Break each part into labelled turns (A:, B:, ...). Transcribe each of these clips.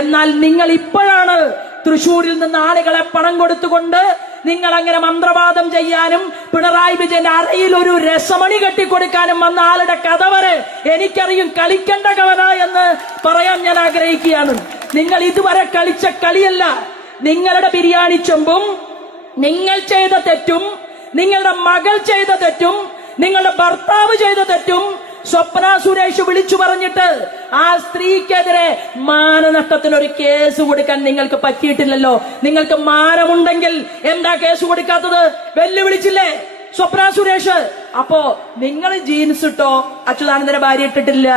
A: എന്നാൽ നിങ്ങൾ ഇപ്പോഴാണ് തൃശൂരിൽ നിന്ന് ആളുകളെ പണം കൊടുത്തുകൊണ്ട് നിങ്ങൾ അങ്ങനെ മന്ത്രവാദം ചെയ്യാനും പിണറായി വിജയന്റെ അറയിൽ ഒരു രസമണി കെട്ടിക്കൊടുക്കാനും വന്ന ആളുടെ കഥ വരെ എനിക്കറിയും കളിക്കേണ്ട കവന എന്ന് പറയാൻ ഞാൻ ആഗ്രഹിക്കുകയാണ്. നിങ്ങൾ ഇതുവരെ കളിച്ച കളിയല്ല. നിങ്ങളുടെ ബിരിയാണി ചൊമ്പും നിങ്ങൾ ചെയ്ത തെറ്റും നിങ്ങളുടെ മകൾ ചെയ്ത തെറ്റും നിങ്ങളുടെ ഭർത്താവ് ചെയ്ത തെറ്റും സ്വപ്ന സുരേഷ് വിളിച്ചു പറഞ്ഞിട്ട് ആ സ്ത്രീക്കെതിരെ മാനനഷ്ടത്തിന് ഒരു കേസ് കൊടുക്കാൻ നിങ്ങൾക്ക് പറ്റിയിട്ടില്ലല്ലോ. നിങ്ങൾക്ക് മാനമുണ്ടെങ്കിൽ എന്താ കേസ് കൊടുക്കാത്തത്? വെല്ലുവിളിച്ചില്ലേ? സ്വപ്ന സുരേഷ് അപ്പോ നിങ്ങൾ ജീൻസ് ഇട്ടോ? അച്യുതാനന്ദന്റെ ഭാര്യ ഇട്ടിട്ടില്ല.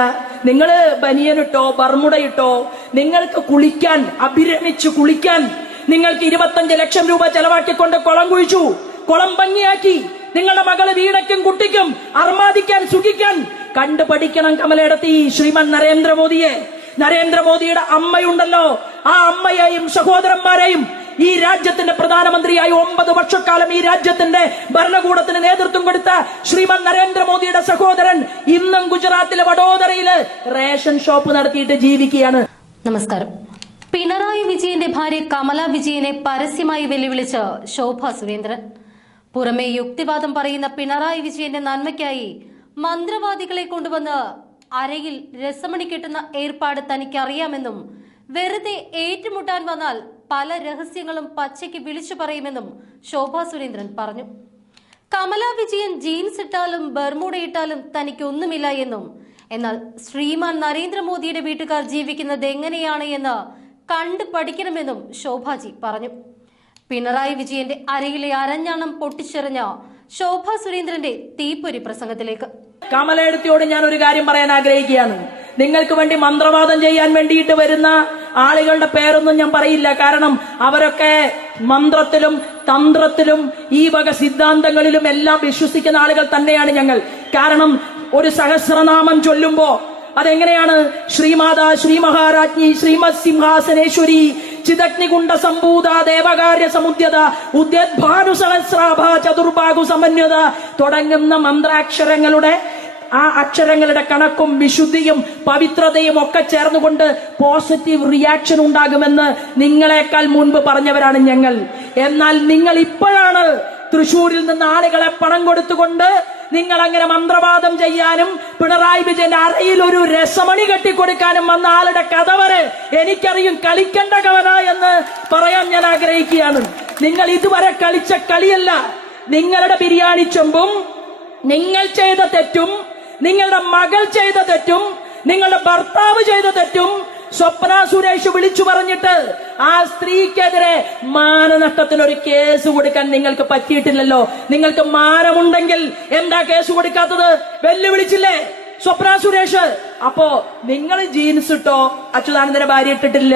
A: നിങ്ങൾ ബനിയനിട്ടോ ബർമുട ഇട്ടോ? നിങ്ങൾക്ക് കുളിക്കാൻ അഭിരമിച്ച് കുളിക്കാൻ നിങ്ങൾക്ക് ഇരുപത്തഞ്ച് ലക്ഷം രൂപ ചെലവാക്കിക്കൊണ്ട് കുളം കുഴിച്ചു. കുളം ഭംഗിയാക്കി. നിങ്ങളുടെ മകൾ വീടയ്ക്കും കുട്ടിക്കും അർമാദിക്കാൻ സുഖിക്കാൻ കണ്ടു പഠിക്കണം കമലെടുത്തി ശ്രീമൻ നരേന്ദ്രമോദിയെ. നരേന്ദ്രമോദിയുടെ അമ്മയുണ്ടല്ലോ. ആ അമ്മയെയും സഹോദരന്മാരെയും ഈ രാജ്യത്തിന്റെ പ്രധാനമന്ത്രിയായി ഒമ്പത് വർഷക്കാലം ഈ രാജ്യത്തിന്റെ ഭരണകൂടത്തിന് നേതൃത്വം കൊടുത്ത ശ്രീമൻ നരേന്ദ്രമോദിയുടെ സഹോദരൻ ഇന്നും ഗുജറാത്തിലെ വഡോദരയിൽ റേഷൻ ഷോപ്പ് നടത്തിയിട്ട് ജീവിക്കുകയാണ്.
B: നമസ്കാരം. പിണറായി വിജയന്റെ ഭാര്യ കമല വിജയനെ പരസ്യമായി വെല്ലുവിളിച്ച് ശോഭ സുരേന്ദ്രൻ. പുറമെ യുക്തിവാദം പറയുന്ന പിണറായി വിജയന്റെ നന്മയ്ക്കായി മന്ത്രവാദികളെ കൊണ്ടുവന്ന് അരയിൽ രസമണി കെട്ടുന്ന ഏർപ്പാട് തനിക്കറിയാമെന്നും വെറുതെ ഏറ്റുമുട്ടാൻ വന്നാൽ പല രഹസ്യങ്ങളും പച്ചയ്ക്ക് വിളിച്ചു പറയുമെന്നും ശോഭ സുരേന്ദ്രൻ പറഞ്ഞു. കമല വിജയൻ ജീൻസ് ഇട്ടാലും ബർമൂഡ ഇട്ടാലും തനിക്കൊന്നുമില്ല എന്നും എന്നാൽ ശ്രീമാൻ നരേന്ദ്രമോദിയുടെ വീട്ടുകാർ ജീവിക്കുന്നത് എങ്ങനെയാണ് എന്ന് കണ്ടു പഠിക്കണമെന്നും ശോഭാജി പറഞ്ഞു. പിണറായി വിജയന്റെ അരയിലെ അരഞ്ഞാണം പൊട്ടിച്ചെറിഞ്ഞ ശോഭ സുരേന്ദ്രന്റെ തീപ്പൊരി പ്രസംഗത്തിലേക്ക്.
A: കമലെടുത്തിയോട് ഞാൻ ഒരു കാര്യം പറയാൻ ആഗ്രഹിക്കുകയാണ്. നിങ്ങൾക്ക് വേണ്ടി മന്ത്രവാദം ചെയ്യാൻ വേണ്ടിയിട്ട് വരുന്ന ആളുകളുടെ പേരൊന്നും ഞാൻ പറയില്ല. കാരണം അവരൊക്കെ മന്ത്രത്തിലും തന്ത്രത്തിലും ഈ വക സിദ്ധാന്തങ്ങളിലും എല്ലാം വിശ്വസിക്കുന്ന ആളുകൾ തന്നെയാണ് ഞങ്ങൾ. കാരണം ഒരു സഹസ്രനാമം ചൊല്ലുമ്പോ അതെങ്ങനെയാണ്? ശ്രീമാതാ ശ്രീ മഹാരാജ്ഞി ശ്രീമത് സിംഹാസനേശ്വരി ചിതഗ്നികുണ്ട സംഭൂത ദേവകാര്യ സമുദ്യത ഉദ്യദ്ഭാനു സഹസ്രാഭ ചതുർഭാഗു സമന്വത തുടങ്ങുന്ന മന്ത്രാക്ഷരങ്ങളുടെ ആ അക്ഷരങ്ങളുടെ കണക്കും വിശുദ്ധിയും പവിത്രതയും ഒക്കെ ചേർന്നുകൊണ്ട് പോസിറ്റീവ് റിയാക്ഷൻ ഉണ്ടാകുമെന്ന് നിങ്ങളെക്കാൾ മുൻപ് പറഞ്ഞവരാണ് ഞങ്ങൾ. എന്നാൽ നിങ്ങൾ ഇപ്പോഴാണ് തൃശൂരിൽ നിന്ന് ആളുകളെ പണം കൊടുത്തുകൊണ്ട് നിങ്ങൾ അങ്ങനെ മന്ത്രവാദം ചെയ്യാനും പിണറായി വിജയന്റെ അറയിൽ ഒരു രസമണി കെട്ടിക്കൊടുക്കാനും വന്ന ആളുടെ കഥ വരെ എനിക്കറിയും കളിക്കണ്ട കവന എന്ന് പറയാൻ ഞാൻ ആഗ്രഹിക്കുകയാണ്. നിങ്ങൾ ഇതുവരെ കളിച്ച കളിയല്ല. നിങ്ങളുടെ ബിരിയാണി ചെമ്പും നിങ്ങൾ ചെയ്ത തെറ്റും നിങ്ങളുടെ മകൾ ചെയ്ത തെറ്റും നിങ്ങളുടെ ഭർത്താവ് ചെയ്ത തെറ്റും സ്വപ്ന സുരേഷ് വിളിച്ചു പറഞ്ഞിട്ട് ആ സ്ത്രീക്കെതിരെ മാനനഷ്ടത്തിന് ഒരു കേസ് കൊടുക്കാൻ നിങ്ങൾക്ക് പറ്റിയിട്ടില്ലല്ലോ. നിങ്ങൾക്ക് മാനമുണ്ടെങ്കിൽ എന്താ കേസ് കൊടുക്കാത്തത്? വെല്ലുവിളിച്ചില്ലേ സ്വപ്ന സുരേഷ്? അപ്പോ നിങ്ങൾ ജീൻസ് ഇട്ടോ അച്യുതാനന്ദന്റെ ഭാര്യ ഇട്ടിട്ടില്ല.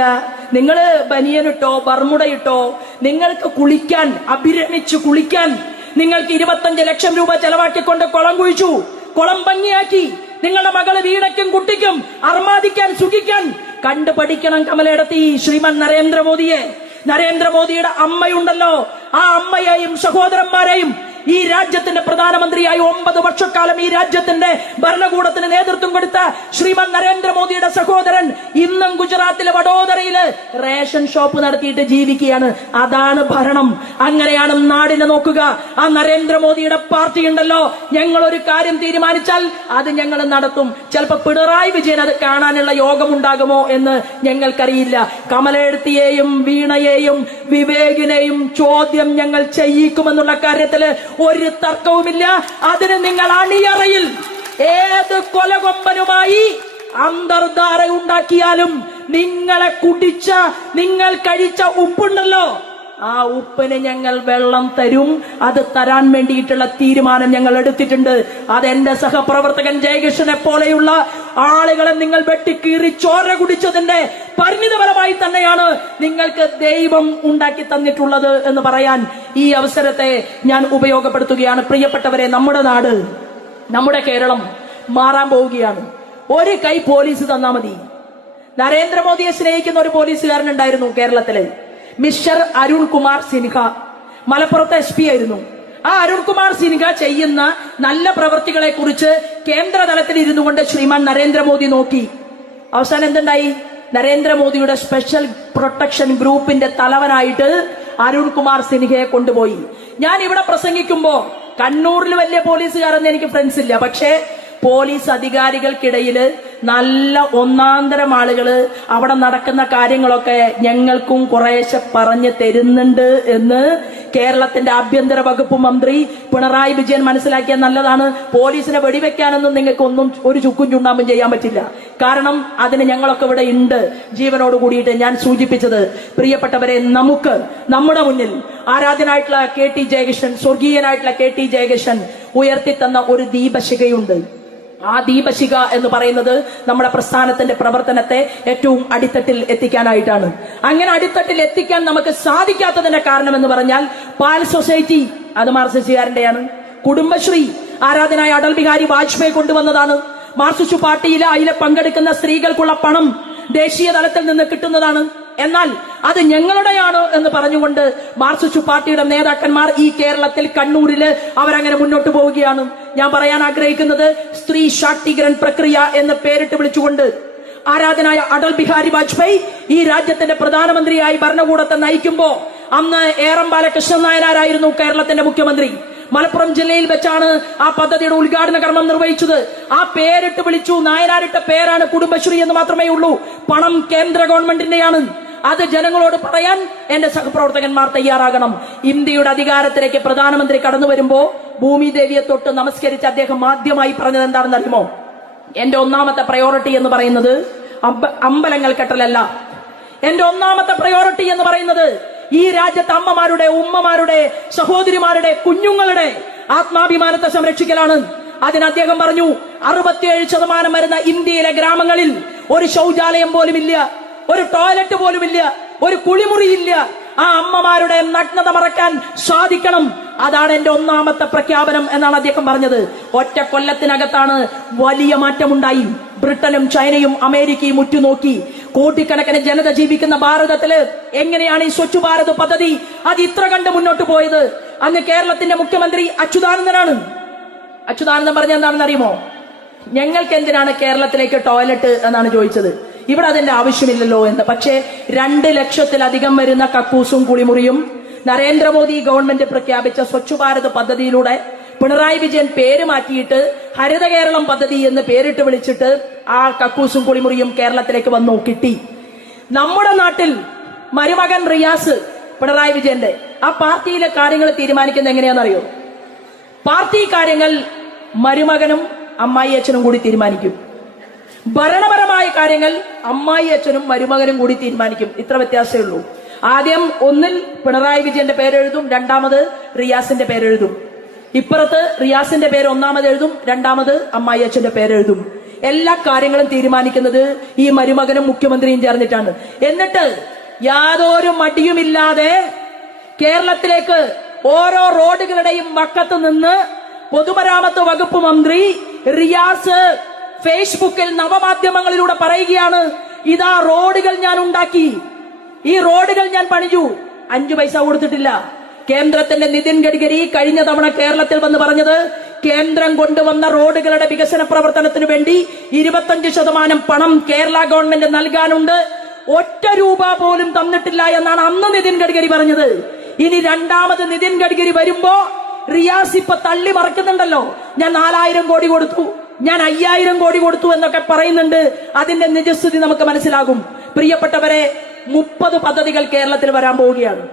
A: നിങ്ങൾ ബനിയനിട്ടോ ബർമുട ഇട്ടോ നിങ്ങൾക്ക് കുളിക്കാൻ അഭിരമിച്ച് കുളിക്കാൻ നിങ്ങൾക്ക് ഇരുപത്തഞ്ച് ലക്ഷം രൂപ ചെലവാക്കിക്കൊണ്ട് കുളം കുഴിച്ചു. കുളം ഭംഗിയാക്കി നിങ്ങളുടെ മകൾ വീടയ്ക്കും കുട്ടിക്കും അർമാദിക്കാൻ സുഖിക്കാൻ കണ്ടു പഠിക്കണം കമലയിടത്തി ശ്രീമൻ നരേന്ദ്രമോദിയെ. നരേന്ദ്രമോദിയുടെ അമ്മയുണ്ടല്ലോ. ആ അമ്മയെയും സഹോദരന്മാരെയും ഈ രാജ്യത്തിന്റെ പ്രധാനമന്ത്രിയായി ഒമ്പത് വർഷക്കാലം ഈ രാജ്യത്തിന്റെ ഭരണകൂടത്തിന് നേതൃത്വം കൊടുത്ത ശ്രീമൻ നരേന്ദ്രമോദിയുടെ സഹോദരൻ ഇന്നും ഗുജറാത്തിലെ വഡോദരയിൽ റേഷൻ ഷോപ്പ് നടത്തിയിട്ട് ജീവിക്കുകയാണ്. അതാണ് ഭരണം. അങ്ങനെയാണ് നാടിനെ നോക്കുക. ആ നരേന്ദ്രമോദിയുടെ പാർട്ടി ഉണ്ടല്ലോ. ഞങ്ങൾ ഒരു കാര്യം തീരുമാനിച്ചാൽ അത് ഞങ്ങൾ നടത്തും. ചിലപ്പോ പിണറായി വിജയൻ അത് കാണാനുള്ള യോഗം ഉണ്ടാകുമോ എന്ന് ഞങ്ങൾക്കറിയില്ല. കമലെഴുത്തിയെയും വീണയെയും വിവേകിനെയും ചോദ്യം ഞങ്ങൾ ചെയ്യിക്കുമെന്നുള്ള കാര്യത്തിൽ ഒരു തർക്കവുമില്ല. അതിന് നിങ്ങൾ അണിയറയിൽ ഏത് കൊലകൊമ്പനുമായി അന്തർധാര ഉണ്ടാക്കിയാലും നിങ്ങളെ കുടിച്ച നിങ്ങൾ കഴിച്ച ഉപ്പുണ്ടല്ലോ. ആ ഉപ്പിന് ഞങ്ങൾ വെള്ളം തരും. അത് തരാൻ വേണ്ടിയിട്ടുള്ള തീരുമാനം ഞങ്ങൾ എടുത്തിട്ടുണ്ട്. അത് എന്റെ സഹപ്രവർത്തകൻ ജയകൃഷ്ണനെ പോലെയുള്ള ആളുകളെ നിങ്ങൾ വെട്ടിക്കീറി ചോര കുടിച്ചതിന്റെ പരിണിതപരമായി തന്നെയാണ് നിങ്ങൾക്ക് ദൈവം ഉണ്ടാക്കി തന്നിട്ടുള്ളത് എന്ന് പറയാൻ ഈ അവസരത്തെ ഞാൻ ഉപയോഗപ്പെടുത്തുകയാണ്. പ്രിയപ്പെട്ടവരെ നമ്മുടെ നാട് നമ്മുടെ കേരളം മാറാൻ പോവുകയാണ്. ഒരു കൈ പോലീസ് തന്നാ മതി. നരേന്ദ്രമോദിയെ സ്നേഹിക്കുന്ന ഒരു പോലീസുകാരൻ ഉണ്ടായിരുന്നു കേരളത്തിൽ. മിസ്റ്റർ അരുൺ കുമാർ സിൻഹ. മലപ്പുറത്തെ എസ് പി ആയിരുന്നു. ആ അരുൺകുമാർ സിൻഹ ചെയ്യുന്ന നല്ല പ്രവൃത്തികളെ കുറിച്ച് കേന്ദ്ര തലത്തിൽ ഇരുന്നു കൊണ്ട് ശ്രീമാൻ നരേന്ദ്രമോദി നോക്കി. അവസാനം എന്തുണ്ടായി? നരേന്ദ്രമോദിയുടെ സ്പെഷ്യൽ പ്രൊട്ടക്ഷൻ ഗ്രൂപ്പിന്റെ തലവനായിട്ട് അരുൺകുമാർ സിൻഹയെ കൊണ്ടുപോയി. ഞാൻ ഇവിടെ പ്രസംഗിക്കുമ്പോ കണ്ണൂരിൽ വലിയ പോലീസുകാരെന്ന് എനിക്ക് ഫ്രണ്ട്സ് ഇല്ല. പക്ഷേ പോലീസ് അധികാരികൾക്കിടയിൽ നല്ല ഒന്നാന്തരം ആളുകൾ അവിടെ നടക്കുന്ന കാര്യങ്ങളൊക്കെ ഞങ്ങൾക്കും കുറേശ്ശെ പറഞ്ഞു തരുന്നുണ്ട് എന്ന് കേരളത്തിന്റെ ആഭ്യന്തര വകുപ്പ് മന്ത്രി പിണറായി വിജയൻ മനസ്സിലാക്കിയ നല്ലതാണ്. പോലീസിനെ വെടിവെക്കാനൊന്നും നിങ്ങൾക്ക് ഒന്നും ഒരു ചുക്കും ചുണ്ടാമ്പും ചെയ്യാൻ പറ്റില്ല. കാരണം അതിന് ഞങ്ങളൊക്കെ ഇവിടെ ഉണ്ട്. ജീവനോട് കൂടിയിട്ട് ഞാൻ സൂചിപ്പിച്ചത്. പ്രിയപ്പെട്ടവരെ നമുക്ക് നമ്മുടെ മുന്നിൽ ആരാധനായിട്ടുള്ള കെ ടി ജയകൃഷ്ണൻ സ്വർഗീയനായിട്ടുള്ള കെ ടി ജയകൃഷ്ണൻ ഉയർത്തിത്തന്ന ഒരു ദീപശിഖയുണ്ട്. ആ ദീപശിഖ എന്ന് പറയുന്നത് നമ്മുടെ പ്രസ്ഥാനത്തിന്റെ പ്രവർത്തനത്തെ ഏറ്റവും അടിത്തട്ടിൽ എത്തിക്കാനായിട്ടാണ്. അങ്ങനെ അടിത്തട്ടിൽ എത്തിക്കാൻ നമുക്ക് സാധിക്കാത്തതിന്റെ കാരണം എന്ന് പറഞ്ഞാൽ പാൽ സൊസൈറ്റി അത് മാർസിസ്റ്റുകാരന്റെയാണ് കുടുംബശ്രീ ആരാധനായ അടൽ ബിഹാരി വാജ്പേയി കൊണ്ടുവന്നതാണ്. മാർസിസ്റ്റ് പാർട്ടിയിലെ അതിലെ പങ്കെടുക്കുന്ന സ്ത്രീകൾക്കുള്ള പണം ദേശീയ തലത്തിൽ നിന്ന് കിട്ടുന്നതാണ്. എന്നാൽ അത് ഞങ്ങളുടെയാണ് എന്ന് പറഞ്ഞുകൊണ്ട് മാർക്സിസ്റ്റ് പാർട്ടിയുടെ നേതാക്കന്മാർ ഈ കേരളത്തിൽ കണ്ണൂരിൽ അവരങ്ങനെ മുന്നോട്ട് പോവുകയാണ്. ഞാൻ പറയാൻ ആഗ്രഹിക്കുന്നത് സ്ത്രീ ശാക്തീകരൺ പ്രക്രിയ എന്ന് പേരിട്ട് വിളിച്ചുകൊണ്ട് ആരാധനായ അടൽ ബിഹാരി വാജ്പേയി ഈ രാജ്യത്തിന്റെ പ്രധാനമന്ത്രിയായി ഭരണകൂടത്തെ നയിക്കുമ്പോ അന്ന് ഏറം കൃഷ്ണൻ നായനാരായിരുന്നു കേരളത്തിന്റെ മുഖ്യമന്ത്രി. മലപ്പുറം ജില്ലയിൽ വെച്ചാണ് ആ പദ്ധതിയുടെ ഉദ്ഘാടന കർമ്മം നിർവഹിച്ചത്. ആ പേരിട്ട് വിളിച്ചു. നായനാരിട്ട പേരാണ് കുടുംബശ്രീ എന്ന് മാത്രമേ ഉള്ളൂ. പണം കേന്ദ്ര ഗവൺമെന്റിന്റെയാണ്. അത് ജനങ്ങളോട് പറയാൻ എന്റെ സഹപ്രവർത്തകന്മാർ തയ്യാറാകണം. ഇന്ത്യയുടെ അധികാരത്തിലേക്ക് പ്രധാനമന്ത്രി കടന്നു വരുമ്പോ ഭൂമിദേവിയെ തൊട്ട് നമസ്കരിച്ച് അദ്ദേഹം ആദ്യമായി പറഞ്ഞത് എന്താണെന്ന് അറിയുമോ എന്റെ ഒന്നാമത്തെ പ്രയോറിറ്റി എന്ന് പറയുന്നത് അമ്പലങ്ങൾ കെട്ടലല്ല. എന്റെ ഒന്നാമത്തെ പ്രയോറിറ്റി എന്ന് പറയുന്നത് ഈ രാജ്യത്തെ അമ്മമാരുടെ ഉമ്മമാരുടെ സഹോദരിമാരുടെ കുഞ്ഞുങ്ങളുടെ ആത്മാഭിമാനത്തെ സംരക്ഷിക്കലാണ്. അതിന് അദ്ദേഹം പറഞ്ഞു അറുപത്തിയേഴ് ശതമാനം വരുന്ന ഇന്ത്യയിലെ ഗ്രാമങ്ങളിൽ ഒരു ശൗചാലയം പോലും ഇല്ല ഒരു ടോയ്ലറ്റ് പോലുമില്ല ഒരു കുളിമുറിയില്ല. ആ അമ്മമാരുടെ നഗ്നത മറക്കാൻ സാധിക്കണം. അതാണ് എന്റെ ഒന്നാമത്തെ പ്രഖ്യാപനം എന്നാണ് അദ്ദേഹം പറഞ്ഞത്. ഒറ്റ കൊല്ലത്തിനകത്താണ് വലിയ മാറ്റമുണ്ടായി. ബ്രിട്ടനും ചൈനയും അമേരിക്കയും ഉറ്റുനോക്കി. കോടിക്കണക്കിന് ജനത ജീവിക്കുന്ന ഭാരതത്തിൽ എങ്ങനെയാണ് ഈ സ്വച്ഛ് ഭാരത് പദ്ധതി? അത് ഇത്ര കണ്ട് മുന്നോട്ട് പോയത്. അന്ന് കേരളത്തിന്റെ മുഖ്യമന്ത്രി അച്യുതാനന്ദനാണ്. അച്യുതാനന്ദൻ പറഞ്ഞ എന്താണെന്ന് അറിയുമോ ഞങ്ങൾക്ക് എന്തിനാണ് കേരളത്തിലേക്ക് ടോയ്ലറ്റ് എന്നാണ് ചോദിച്ചത്? ഇവിടെ അതിന്റെ ആവശ്യമില്ലല്ലോ എന്ന്. പക്ഷേ രണ്ട് ലക്ഷത്തിലധികം വരുന്ന കക്കൂസും കുളിമുറിയും നരേന്ദ്രമോദി ഗവൺമെന്റ് പ്രഖ്യാപിച്ച സ്വച്ഛ് ഭാരത് പദ്ധതിയിലൂടെ പിണറായി വിജയൻ പേര് മാറ്റിയിട്ട് ഹരിത കേരളം പദ്ധതി എന്ന് പേരിട്ട് വിളിച്ചിട്ട് ആ കക്കൂസും കുളിമുറിയും കേരളത്തിലേക്ക് വന്നു കിട്ടി. നമ്മുടെ നാട്ടിൽ മരുമകൻ റിയാസ് പിണറായി വിജയന്റെ. ആ പാർട്ടിയിലെ കാര്യങ്ങൾ തീരുമാനിക്കുന്നത് എങ്ങനെയാണെന്നറിയോ? പാർട്ടി കാര്യങ്ങൾ മരുമകനും അമ്മായി അച്ഛനും കൂടി തീരുമാനിക്കും. ഭരണപരമായ കാര്യങ്ങൾ അമ്മായി അച്ഛനും മരുമകനും കൂടി തീരുമാനിക്കും. ഇത്ര വ്യത്യാസമേ ഉള്ളൂ. ആദ്യം ഒന്നിൽ പിണറായി വിജയന്റെ പേരെഴുതും രണ്ടാമത് റിയാസിന്റെ പേരെഴുതും. ഇപ്പുറത്ത് റിയാസിന്റെ പേര് ഒന്നാമത് എഴുതും രണ്ടാമത് അമ്മായി അച്ഛന്റെ പേരെഴുതും. എല്ലാ കാര്യങ്ങളും തീരുമാനിക്കുന്നത് ഈ മരുമകനും മുഖ്യമന്ത്രിയും ചേർന്നിട്ടാണ്. എന്നിട്ട് യാതൊരു മടിയുമില്ലാതെ കേരളത്തിലേക്ക് ഓരോ റോഡുകളുടെയും വക്കത്ത് നിന്ന് പൊതുമരാമത്ത് വകുപ്പ് മന്ത്രി റിയാസ് ഫേസ്ബുക്കിൽ നവമാധ്യമങ്ങളിലൂടെ പറയുകയാണ് ഇതാ റോഡുകൾ ഞാൻ ഉണ്ടാക്കി. ഈ റോഡുകൾ ഞാൻ പണിഞ്ഞു അഞ്ചു പൈസ കൊടുത്തിട്ടില്ല. കേന്ദ്രത്തിന്റെ നിതിൻ ഗഡ്കരി കഴിഞ്ഞ തവണ കേരളത്തിൽ വന്ന് പറഞ്ഞത് കേന്ദ്രം കൊണ്ടുവന്ന റോഡുകളുടെ വികസന പ്രവർത്തനത്തിന് വേണ്ടി ഇരുപത്തഞ്ച് ശതമാനം പണം കേരള ഗവൺമെന്റ് നൽകാനുണ്ട്. ഒറ്റ രൂപ പോലും തന്നിട്ടില്ല എന്നാണ് അന്ന് നിതിൻ ഗഡ്കരി പറഞ്ഞത്. ഇനി രണ്ടാമത് നിതിൻ ഗഡ്കരി വരുമ്പോ റിയാസ് ഇപ്പൊ തള്ളി മറക്കുന്നുണ്ടല്ലോ. ഞാൻ നാലായിരം കോടി കൊടുത്തു. ഞാൻ അയ്യായിരം കോടി കൊടുത്തു എന്നൊക്കെ പറയുന്നുണ്ട്. അതിന്റെ നിജസ്ഥിതി നമുക്ക് മനസ്സിലാകും. പ്രിയപ്പെട്ടവരെ മുപ്പത് പദ്ധതികൾ കേരളത്തിൽ വരാൻ പോവുകയാണ്.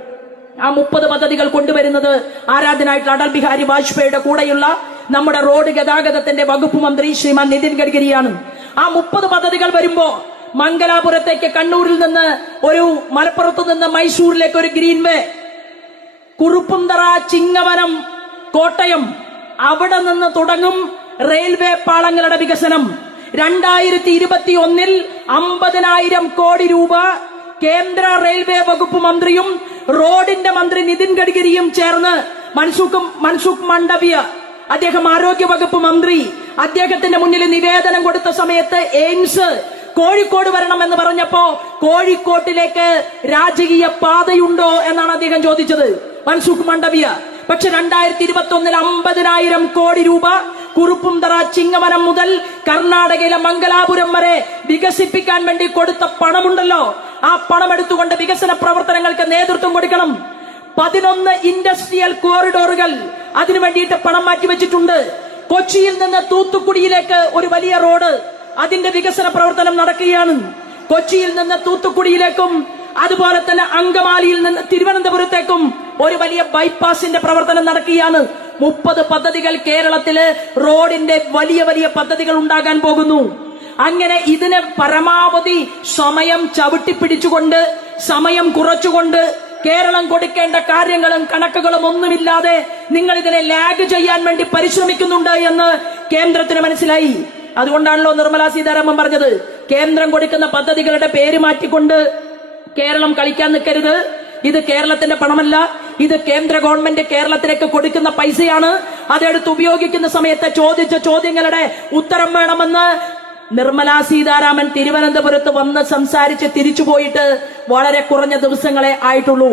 A: ആ മുപ്പത് പദ്ധതികൾ കൊണ്ടുവരുന്നത് ആരാധനായിട്ടുള്ള അടൽ ബിഹാരി വാജ്പേയിയുടെ കൂടെയുള്ള നമ്മുടെ റോഡ് ഗതാഗതത്തിന്റെ വകുപ്പ് മന്ത്രി ശ്രീമാൻ നിതിൻ ഗഡ്കരിയാണ്. ആ മുപ്പത് പദ്ധതികൾ വരുമ്പോ മംഗലാപുരത്തേക്ക് കണ്ണൂരിൽ നിന്ന് ഒരു മലപ്പുറത്ത് നിന്ന് മൈസൂരിലേക്ക് ഒരു ഗ്രീൻവേ കുറുപ്പുന്തറ ചിങ്ങവനം കോട്ടയം അവിടെ നിന്ന് തുടങ്ങും. റെയിൽവേ പാളങ്ങളുടെ വികസനം. രണ്ടായിരത്തി ഇരുപത്തി ഒന്നിൽ അമ്പതിനായിരം കോടി രൂപ കേന്ദ്ര റെയിൽവേ വകുപ്പ് മന്ത്രിയും റോഡിന്റെ മന്ത്രി നിതിൻ ഗഡ്കരിയും ചേർന്ന് മൻസുഖ് മൻസുഖ് മണ്ഡവ്യ അദ്ദേഹം ആരോഗ്യ വകുപ്പ് മന്ത്രി അദ്ദേഹത്തിന്റെ മുന്നിൽ നിവേദനം കൊടുത്ത സമയത്ത് എയിംസ് കോഴിക്കോട് വരണമെന്ന് പറഞ്ഞപ്പോ കോഴിക്കോട്ടിലേക്ക് രാജകീയ പാതയുണ്ടോ എന്നാണ് അദ്ദേഹം ചോദിച്ചത്. മൻസുഖ് മണ്ഡവ്യ. പക്ഷെ രണ്ടായിരത്തി ഇരുപത്തി ഒന്നിൽ അമ്പതിനായിരം കോടി രൂപ കുറുപ്പുംതറ ചിങ്ങവനം മുതൽ കർണാടകയിലെ മംഗലാപുരം വരെ വികസിപ്പിക്കാൻ വേണ്ടി കൊടുത്ത പണമുണ്ടല്ലോ. ആ പണം എടുത്തുകൊണ്ട് വികസന പ്രവർത്തനങ്ങൾക്ക് നേതൃത്വം കൊടുക്കണം. പതിനൊന്ന് ഇൻഡസ്ട്രിയൽ കോറിഡോറുകൾ അതിനു വേണ്ടിയിട്ട് പണം മാറ്റിവെച്ചിട്ടുണ്ട് കൊച്ചിയിൽ നിന്ന് തൂത്തുക്കുടിയിലേക്ക് ഒരു വലിയ റോഡ് അതിന്റെ വികസന പ്രവർത്തനം നടക്കുകയാണ്. കൊച്ചിയിൽ നിന്ന് തൂത്തുക്കുടിയിലേക്കും അതുപോലെ തന്നെ അങ്കമാലിയിൽ നിന്ന് തിരുവനന്തപുരത്തേക്കും ഒരു വലിയ ബൈപ്പാസിന്റെ പ്രവർത്തനം നടക്കുകയാണ്. മുപ്പത് പദ്ധതികൾ കേരളത്തിൽ റോഡിന്റെ വലിയ വലിയ പദ്ധതികൾ ഉണ്ടാകാൻ പോകുന്നു. അങ്ങനെ ഇതിന് പരമാവധി സമയം ചവിട്ടിപ്പിടിച്ചുകൊണ്ട് സമയം കുറച്ചുകൊണ്ട് കേരളം കൊടുക്കേണ്ട കാര്യങ്ങളും കണക്കുകളും ഒന്നുമില്ലാതെ നിങ്ങൾ ഇതിനെ ലാഗ് ചെയ്യാൻ വേണ്ടി പരിശ്രമിക്കുന്നുണ്ട് എന്ന് കേന്ദ്രത്തിന് മനസ്സിലായി. അതുകൊണ്ടാണല്ലോ നിർമ്മലാ സീതാരാമൻ പറഞ്ഞത് കേന്ദ്രം കൊടുക്കുന്ന പദ്ധതികളുടെ പേര് മാറ്റിക്കൊണ്ട് കേരളം കളിക്കാൻ നിൽക്കരുത്. ഇത് കേരളത്തിന്റെ പണമല്ല ഇത് കേന്ദ്ര ഗവൺമെന്റ് കേരളത്തിലേക്ക് കൊടുക്കുന്ന പൈസയാണ്. അതെടുത്ത് ഉപയോഗിക്കുന്ന സമയത്ത് ചോദിച്ച ചോദ്യങ്ങളുടെ ഉത്തരം വേണമെന്ന് നിർമ്മലാ സീതാരാമൻ തിരുവനന്തപുരത്ത് വന്ന് സംസാരിച്ച് തിരിച്ചുപോയിട്ട് വളരെ കുറഞ്ഞ ദിവസങ്ങളെ ആയിട്ടുള്ളൂ.